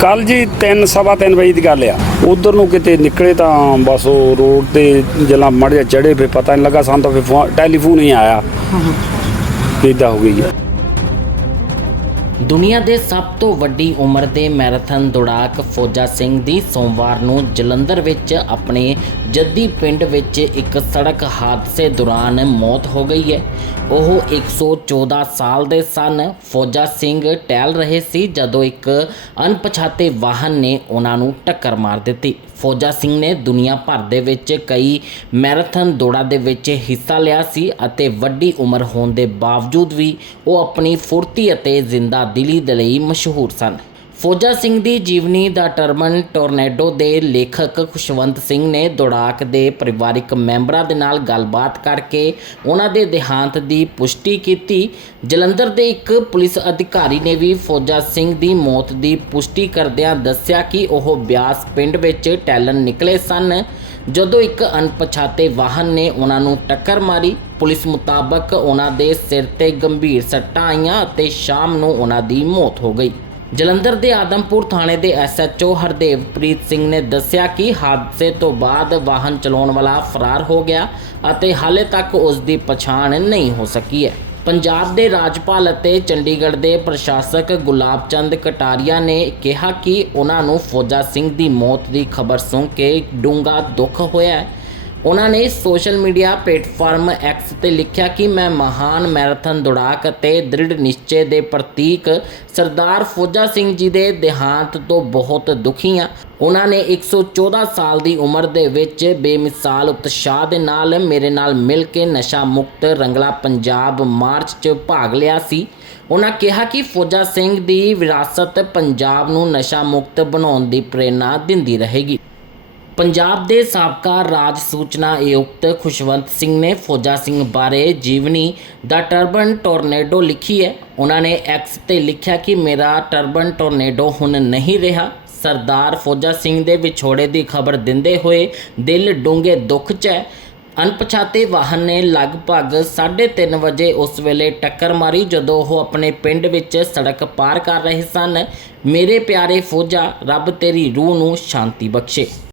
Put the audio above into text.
ਕੱਲ ਜੀ 3 ਸਵਾ 3 ਵਜੇ ਦੀ ਗੱਲ ਆ। ਉਧਰ ਨੂੰ ਕਿਤੇ ਨਿਕਲੇ ਤਾਂ ਬਸ ਉਹ ਰੋਡ ਤੇ ਜਲਾ ਮੜ ਜਾ ਚੜੇ ਫੇ ਪਤਾ ਨਹੀਂ ਲੱਗਾ ਸਾਨੂੰ ਤਾਂ ਫੇ ਟੈਲੀਫੋਨ ਹੀ ਆਇਆ। ਕਿਦਾਂ ਹੋ। ਗਈ ਹੈ ਦੁਨੀਆ ਦੇ ਸਭ ਤੋਂ ਵੱਡੀ ਉਮਰ ਦੇ ਮੈਰਾਥਨ ਦੌੜਾਕ ਫੌਜਾ ਸਿੰਘ ਦੀ ਸੋਮਵਾਰ ਨੂੰ ਜਲੰਧਰ ਵਿੱਚ ਆਪਣੇ ਜੱਦੀ ਪਿੰਡ ਵਿੱਚ ਇੱਕ ਸੜਕ ਹਾਦਸੇ ਦੌਰਾਨ ਮੌਤ ਹੋ ਗਈ ਹੈ। ਉਹ 114 ਸਾਲ ਦੇ ਸਨ। ਫੌਜਾ ਸਿੰਘ ਟਹਿਲ ਰਹੇ ਸੀ ਜਦੋਂ ਇੱਕ ਅਣਪਛਾਤੇ ਵਾਹਨ ਨੇ ਉਹਨਾਂ ਨੂੰ ਟੱਕਰ ਮਾਰ ਦਿੱਤੀ। ਫੌਜਾ ਸਿੰਘ ਨੇ ਦੁਨੀਆ ਭਰ ਦੇ ਵਿੱਚ ਕਈ ਮੈਰਾਥਨ ਦੌੜਾਂ ਦੇ ਵਿੱਚ ਹਿੱਸਾ ਲਿਆ ਸੀ ਅਤੇ ਵੱਡੀ ਉਮਰ ਹੋਣ ਦੇ ਬਾਵਜੂਦ ਵੀ ਉਹ ਆਪਣੀ ਫੁਰਤੀ ਅਤੇ ਜ਼ਿੰਦਾ ਦਿਲੀ ਦੇ ਲਈ ਮਸ਼ਹੂਰ ਸਨ। ਫੌਜਾ ਸਿੰਘ ਦੀ ਜੀਵਨੀ ਦਾ ਟਰਮਨ ਟੋਰਨੇਡੋ ਦੇ ਲੇਖਕ ਖੁਸ਼ਵੰਤ ਸਿੰਘ ਨੇ ਦੌੜਾਕ ਦੇ ਪਰਿਵਾਰਿਕ ਮੈਂਬਰਾਂ ਦੇ ਨਾਲ ਗੱਲਬਾਤ ਕਰਕੇ ਉਹਨਾਂ ਦੇ ਦੇਹਾਂਤ ਦੀ ਪੁਸ਼ਟੀ ਕੀਤੀ। ਜਲੰਧਰ ਦੇ ਇੱਕ ਪੁਲਿਸ ਅਧਿਕਾਰੀ ਨੇ ਵੀ ਫੌਜਾ ਸਿੰਘ ਦੀ ਮੌਤ ਦੀ ਪੁਸ਼ਟੀ ਕਰਦਿਆਂ ਦੱਸਿਆ ਕਿ ਉਹ ਬਿਆਸ ਪਿੰਡ ਵਿੱਚ ਟੈਲਨ ਨਿਕਲੇ ਸਨ। ਜਦੋਂ ਇੱਕ ਅਣਪਛਾਤੇ ਵਾਹਨ ਨੇ ਉਹਨਾਂ ਨੂੰ ਟੱਕਰ ਮਾਰੀ, ਪੁਲਿਸ ਮੁਤਾਬਕ ਉਹਨਾਂ ਦੇ ਸਿਰ ਤੇ ਗੰਭੀਰ ਸੱਟਾਂ ਆਈਆਂ ਅਤੇ ਸ਼ਾਮ ਨੂੰ ਉਹਨਾਂ ਦੀ ਮੌਤ ਹੋ ਗਈ। ਜਲੰਧਰ ਦੇ ਆਦਮਪੁਰ ਥਾਣੇ ਦੇ ਐਸਐਚਓ ਹਰਦੇਵਪ੍ਰੀਤ ਸਿੰਘ ਨੇ ਦੱਸਿਆ ਕਿ ਹਾਦਸੇ ਤੋਂ ਬਾਅਦ ਵਾਹਨ ਚਲਾਉਣ ਵਾਲਾ ਫਰਾਰ ਹੋ ਗਿਆ ਅਤੇ ਹਾਲੇ ਤੱਕ ਉਸ ਦੀ ਪਛਾਣ ਨਹੀਂ ਹੋ ਸਕੀ ਹੈ। ਪੰਜਾਬ ਦੇ ਰਾਜਪਾਲ ਅਤੇ ਚੰਡੀਗੜ੍ਹ ਦੇ ਪ੍ਰਸ਼ਾਸਕ ਗੁਲਾਬ ਚੰਦ ਕਟਾਰੀਆ ਨੇ ਕਿਹਾ ਕਿ ਉਹਨਾਂ ਨੂੰ ਫੌਜਾ ਸਿੰਘ ਦੀ ਮੌਤ ਦੀ ਖਬਰ ਸੁਣ ਕੇ ਡੂੰਘਾ ਦੁੱਖ ਹੋਇਆ ਹੈ। ਉਹਨਾਂ ਨੇ ਸੋਸ਼ਲ ਮੀਡੀਆ ਪਲੇਟਫਾਰਮ ਐਕਸ ਤੇ ਲਿਖਿਆ ਕਿ ਮੈਂ ਮਹਾਨ ਮੈਰਾਥਨ ਦੌੜਾਕ ਅਤੇ ਦ੍ਰਿੜ ਨਿਸ਼ਚੇ ਦੇ ਪ੍ਰਤੀਕ ਸਰਦਾਰ ਫੌਜਾ ਸਿੰਘ ਜੀ ਦੇ ਦੇਹਾਂਤ ਤੋਂ ਬਹੁਤ ਦੁਖੀ ਹਾਂ। ਉਹਨਾਂ ਨੇ 114 ਸਾਲ ਦੀ ਉਮਰ ਦੇ ਵਿੱਚ ਬੇਮਿਸਾਲ ਉਤਸ਼ਾਹ ਦੇ ਨਾਲ ਮੇਰੇ ਨਾਲ ਮਿਲ ਕੇ ਨਸ਼ਾ ਮੁਕਤ ਰੰਗਲਾ ਪੰਜਾਬ ਮਾਰਚ 'ਚ ਭਾਗ ਲਿਆ ਸੀ। ਉਹਨਾਂ ਕਿਹਾ ਕਿ ਫੌਜਾ ਸਿੰਘ ਦੀ ਵਿਰਾਸਤ ਪੰਜਾਬ ਨੂੰ ਨਸ਼ਾ ਮੁਕਤ ਬਣਾਉਣ ਦੀ ਪ੍ਰੇਰਣਾ ਦਿੰਦੀ ਰਹੇਗੀ। ਪੰਜਾਬ ਦੇ ਸਾਬਕਾ ਰਾਜ ਸੂਚਨਾ ਆਯੁਕਤ ਖੁਸ਼ਵੰਤ ਸਿੰਘ ਨੇ ਫੌਜਾ ਸਿੰਘ ਬਾਰੇ ਜੀਵਨੀ ਦਾ ਟਰਬਨ ਟੋਰਨੇਡੋ ਲਿਖੀ ਹੈ। ਉਹਨਾਂ ਨੇ ਐਕਸ ਤੇ ਲਿਖਿਆ ਕਿ ਮੇਰਾ ਟਰਬਨ ਟੋਰਨੇਡੋ ਹੁਣ ਨਹੀਂ ਰਿਹਾ। ਸਰਦਾਰ ਫੌਜਾ ਸਿੰਘ ਦੇ ਵਿਛੋੜੇ ਦੀ ਖਬਰ ਦਿੰਦੇ ਹੋਏ ਦਿਲ ਡੂੰਘੇ ਦੁੱਖ 'ਚ ਹੈ। ਅਣਪਛਾਤੇ ਵਾਹਨ ਨੇ ਲਗਭਗ 3:30 ਵਜੇ ਉਸ ਵੇਲੇ ਟੱਕਰ ਮਾਰੀ ਜਦੋਂ ਉਹ ਆਪਣੇ ਪਿੰਡ ਵਿੱਚ ਸੜਕ ਪਾਰ ਕਰ ਰਹੇ ਸਨ। ਮੇਰੇ ਪਿਆਰੇ ਫੌਜਾ, ਰੱਬ ਤੇਰੀ ਰੂਹ ਨੂੰ ਸ਼ਾਂਤੀ ਬਖਸ਼ੇ।